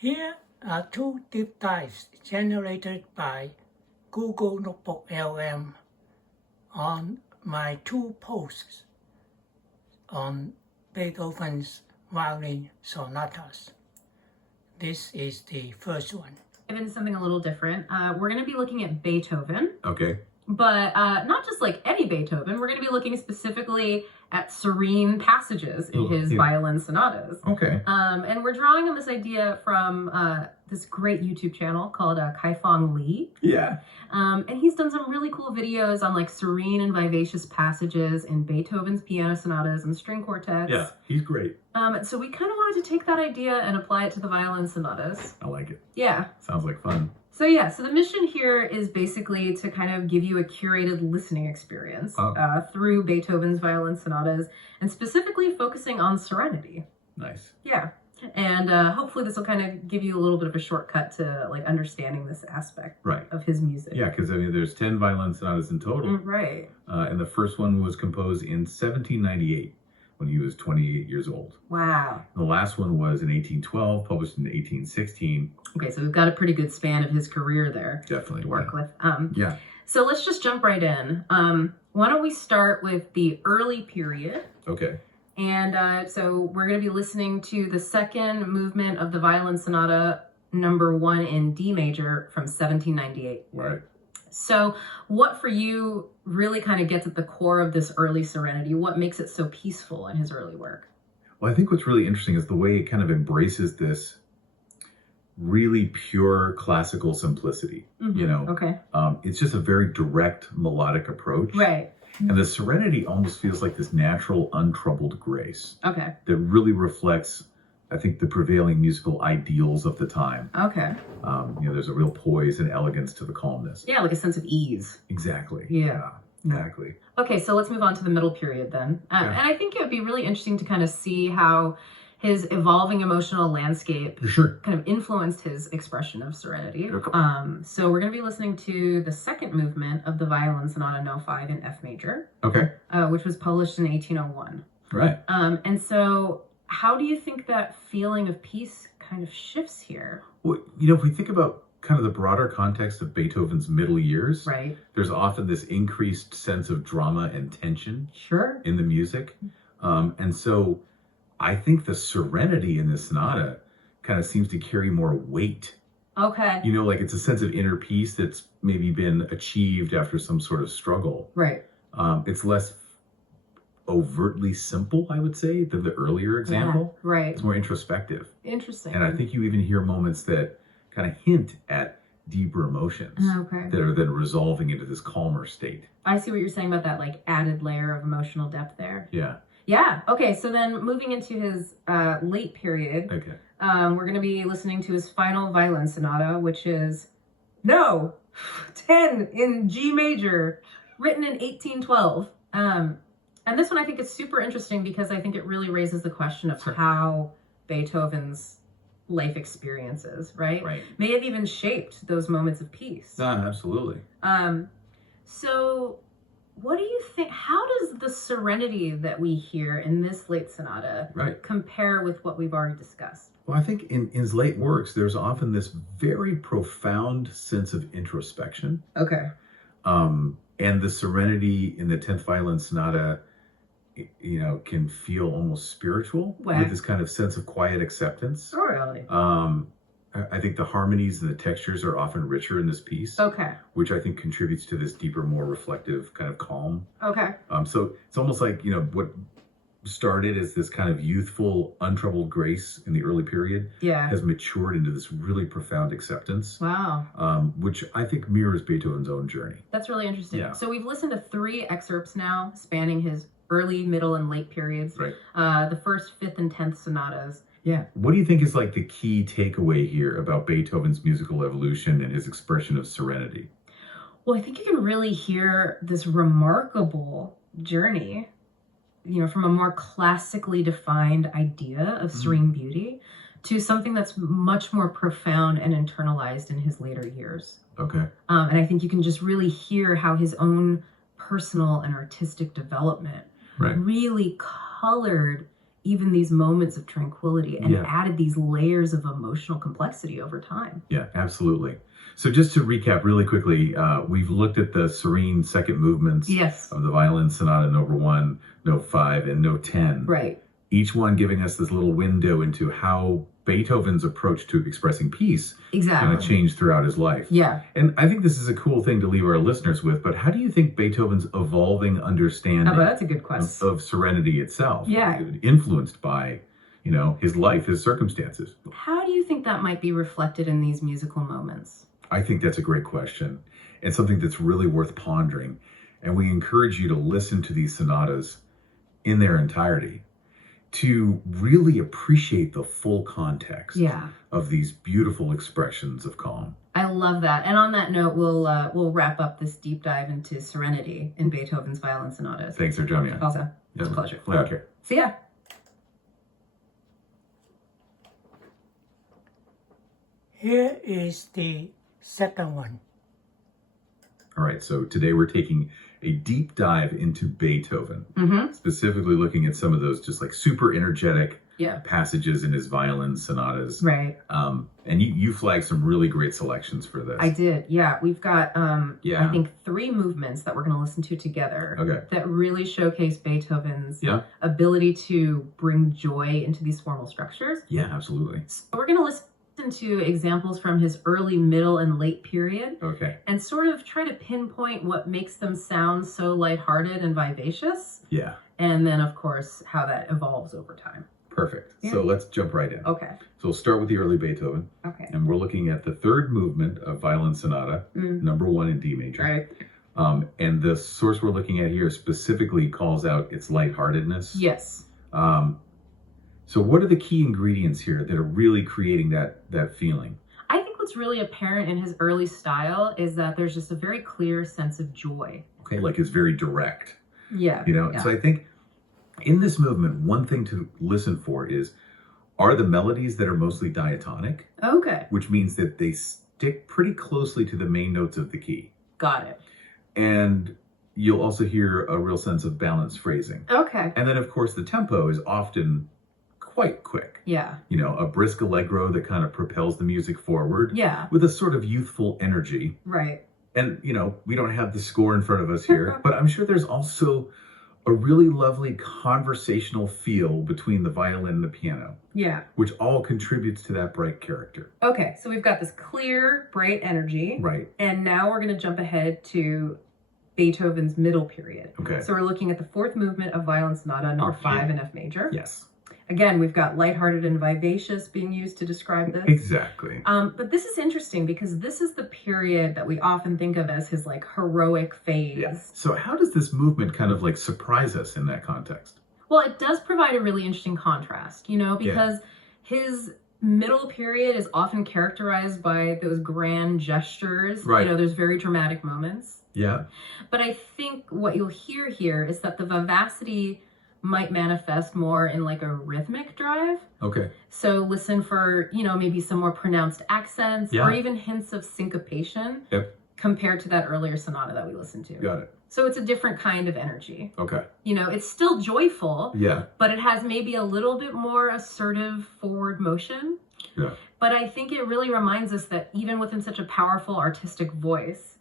Here are two deep dives generated by Google Notebook LM on my two posts on Beethoven's violin sonatas. This is the first one. Even something a little different. We're going to be looking at Beethoven. Okay. But not just like any Beethoven. We're going to be looking specifically at serene passages in his violin sonatas. Okay. And we're drawing on this idea from this great YouTube channel called Kaifeng Li. Yeah. And he's done some really cool videos on like serene and vivacious passages in Beethoven's piano sonatas and string quartets. Yeah, he's great. So we kind of wanted to take that idea and apply it to the violin sonatas. I like it. Yeah. Sounds like fun. So the mission here is basically to kind of give you a curated listening experience through Beethoven's violin sonatas, and specifically focusing on serenity. Nice. Yeah. And hopefully this will kind of give you a little bit of a shortcut to like understanding this aspect of his music. Yeah, because I mean, there's 10 violin sonatas in total. Right. And the first one was composed in 1798 when he was 28 years old. Wow. The last one was in 1812, published in 1816. Okay, so we've got a pretty good span of his career there. Definitely. To work with. Yeah. So let's just jump right in. Why don't we start with the early period? Okay. And so we're going to be listening to the second movement of the violin sonata number 1 in D major from 1798. Right. So what for you really kind of gets at the core of this early serenity? What makes it so peaceful in his early work? Well, I think what's really interesting is the way it kind of embraces this really pure classical simplicity. Mm-hmm. You know, okay. It's just a very direct melodic approach. Right. And the serenity almost feels like this natural, untroubled grace. Okay. That really reflects, I think, the prevailing musical ideals of the time. Okay. There's a real poise and elegance to the calmness. Yeah, like a sense of ease. Exactly. Yeah. Exactly. Okay, so let's move on to the middle period then. And I think it would be really interesting to kind of see how his evolving emotional landscape kind of influenced his expression of serenity. So we're going to be listening to the second movement of the violin sonata No. 5 in F major. Okay. Which was published in 1801. Right. And so how do you think that feeling of peace kind of shifts here? Well, if we think about kind of the broader context of Beethoven's middle years, right, there's often this increased sense of drama and tension in the music. And so I think the serenity in this sonata kind of seems to carry more weight. Okay. Like it's a sense of inner peace that's maybe been achieved after some sort of struggle. Right. It's less overtly simple, I would say, than the earlier example. Yeah, right. It's more introspective. Interesting. And I think you even hear moments that kind of hint at deeper emotions that are then resolving into this calmer state. I see what you're saying about that like added layer of emotional depth there. Yeah. Yeah. Okay. So then moving into his late period, we're going to be listening to his final violin sonata, which is No. 10 in G major, written in 1812. And this one I think is super interesting because I think it really raises the question of how Beethoven's life experiences, right, may have even shaped those moments of peace. Absolutely. So what do you think, how does the serenity that we hear in this late sonata compare with what we've already discussed? Well, I think in his late works, there's often this very profound sense of introspection. Okay. And the serenity in the 10th violin sonata, can feel almost spiritual with this kind of sense of quiet acceptance. Oh, really? I think the harmonies and the textures are often richer in this piece. Okay. Which I think contributes to this deeper, more reflective kind of calm. Okay. So it's almost like, what started as this kind of youthful, untroubled grace in the early period has matured into this really profound acceptance. Wow. Which I think mirrors Beethoven's own journey. That's really interesting. Yeah. So we've listened to 3 excerpts now spanning his early, middle, and late periods. Right. The first, 5th, and 10th sonatas. Yeah. What do you think is like the key takeaway here about Beethoven's musical evolution and his expression of serenity? Well, I think you can really hear this remarkable journey, from a more classically defined idea of serene beauty to something that's much more profound and internalized in his later years. Okay. And I think you can just really hear how his own personal and artistic development really colored even these moments of tranquility and Yeah. added these layers of emotional complexity over time. Yeah, absolutely. So just to recap really quickly, we've looked at the serene second movements Yes. of the violin sonata number 1, note 5, and note 10. Right. Each one giving us this little window into how Beethoven's approach to expressing peace kind of changed throughout his life. Yeah. And I think this is a cool thing to leave our listeners with, but how do you think Beethoven's evolving understanding that's a good question. of serenity itself, Yeah. influenced by, his life, his circumstances? How do you think that might be reflected in these musical moments? I think that's a great question and something that's really worth pondering. And we encourage you to listen to these sonatas in their entirety to really appreciate the full context of these beautiful expressions of calm. I love that. And on that note, we'll wrap up this deep dive into serenity in Beethoven's violin sonatas. Thanks for joining us. Also, it's a pleasure. Okay. See ya. Here is the second one. All right, so today we're taking a deep dive into Beethoven, specifically looking at some of those just like super energetic passages in his violin sonatas. Right. And you flagged some really great selections for this. I did, yeah. We've got, I think, 3 movements that we're going to listen to together that really showcase Beethoven's ability to bring joy into these formal structures. Yeah, absolutely. So we're going to listen to examples from his early, middle, and late period. Okay. And sort of try to pinpoint what makes them sound so lighthearted and vivacious. Yeah. And then, of course, how that evolves over time. Perfect. Yeah. So let's jump right in. Okay. So we'll start with the early Beethoven. Okay. And we're looking at the third movement of Violin Sonata, number 1 in D major. Right. And the source we're looking at here specifically calls out its lightheartedness. Yes. So what are the key ingredients here that are really creating that feeling? I think what's really apparent in his early style is that there's just a very clear sense of joy. Okay, like it's very direct. Yeah. So I think in this movement, one thing to listen for are the melodies that are mostly diatonic. Okay. Which means that they stick pretty closely to the main notes of the key. Got it. And you'll also hear a real sense of balanced phrasing. Okay. And then, of course, the tempo is often quite quick. Yeah. A brisk allegro that kind of propels the music forward. Yeah. With a sort of youthful energy. Right. And, we don't have the score in front of us here, but I'm sure there's also a really lovely conversational feel between the violin and the piano. Yeah. Which all contributes to that bright character. Okay, so we've got this clear, bright energy. Right. And now we're going to jump ahead to Beethoven's middle period. Okay. So we're looking at the 4th movement of Violin Sonata, number 5 in F major. Yes. Again, we've got lighthearted and vivacious being used to describe this. Exactly. But this is interesting because this is the period that we often think of as his like heroic phase. Yeah. So how does this movement kind of like surprise us in that context? Well, it does provide a really interesting contrast, because his middle period is often characterized by those grand gestures. Right. There's very dramatic moments. Yeah. But I think what you'll hear here is that the vivacity might manifest more in like a rhythmic drive. Okay. So listen for, maybe some more pronounced accents or even hints of syncopation compared to that earlier sonata that we listened to. Got it. So it's a different kind of energy. Okay. It's still joyful. Yeah. But it has maybe a little bit more assertive forward motion. Yeah. But I think it really reminds us that even within such a powerful artistic voice,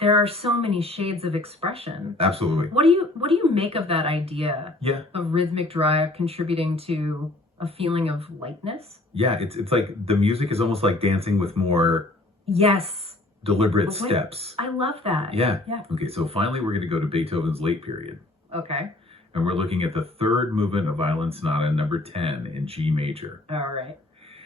there are so many shades of expression. Absolutely. What do you make of that idea of rhythmic drive contributing to a feeling of lightness? Yeah, it's like the music is almost like dancing with more deliberate steps. I love that. Yeah. Okay, so finally we're going to go to Beethoven's late period. Okay. And we're looking at the 3rd movement of Violin Sonata, number 10 in G major. All right.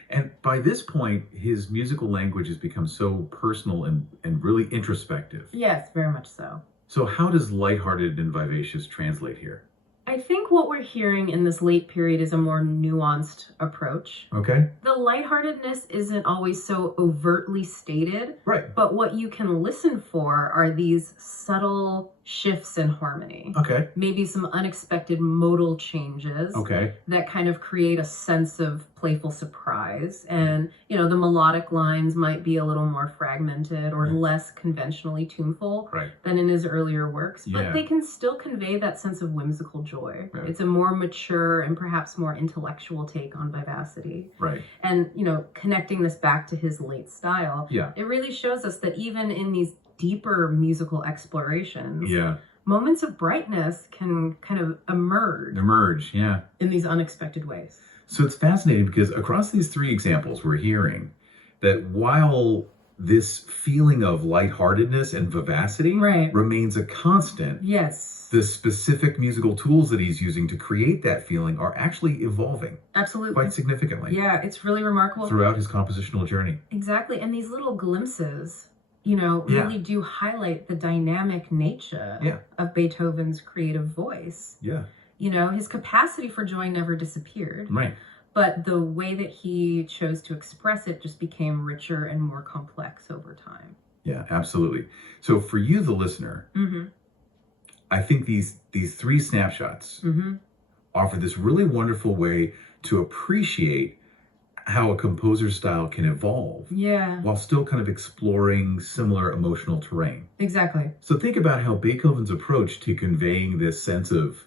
And by this point, his musical language has become so personal and really introspective. Yes, very much so. So how does lighthearted and vivacious translate here? I think what we're hearing in this late period is a more nuanced approach. Okay. The lightheartedness isn't always so overtly stated. Right. But what you can listen for are these subtle shifts in harmony. Okay. Maybe some unexpected modal changes. Okay. That kind of create a sense of playful surprise. wise, and the melodic lines might be a little more fragmented or less conventionally tuneful than in his earlier works, but they can still convey that sense of whimsical joy. It's a more mature and perhaps more intellectual take on vivacity. And connecting this back to his late style, it really shows us that even in these deeper musical explorations, moments of brightness can kind of emerge in these unexpected ways. So it's fascinating because across these three examples, we're hearing that while this feeling of lightheartedness and vivacity remains a constant, the specific musical tools that he's using to create that feeling are actually evolving. Absolutely. Quite significantly. Yeah, it's really remarkable. Throughout his compositional journey. Exactly. And these little glimpses, really do highlight the dynamic nature of Beethoven's creative voice. His capacity for joy never disappeared. But the way that he chose to express it just became richer and more complex over time. Yeah, absolutely. So for you, the listener, I think these three snapshots offer this really wonderful way to appreciate how a composer's style can evolve while still kind of exploring similar emotional terrain. Exactly. So think about how Beethoven's approach to conveying this sense of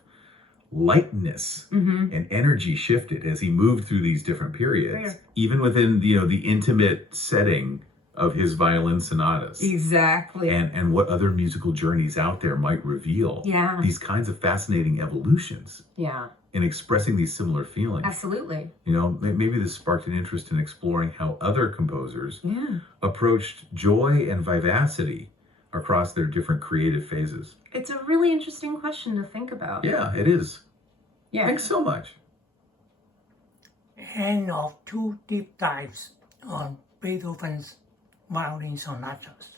lightness and energy shifted as he moved through these different periods, even within the intimate setting of his violin sonatas. Exactly. And what other musical journeys out there might reveal these kinds of fascinating evolutions. In expressing these similar feelings. Absolutely. Maybe this sparked an interest in exploring how other composers approached joy and vivacity across their different creative phases. It's a really interesting question to think about. Yeah, it is. Thanks so much. End of 2 deep dives on Beethoven's violin sonatas.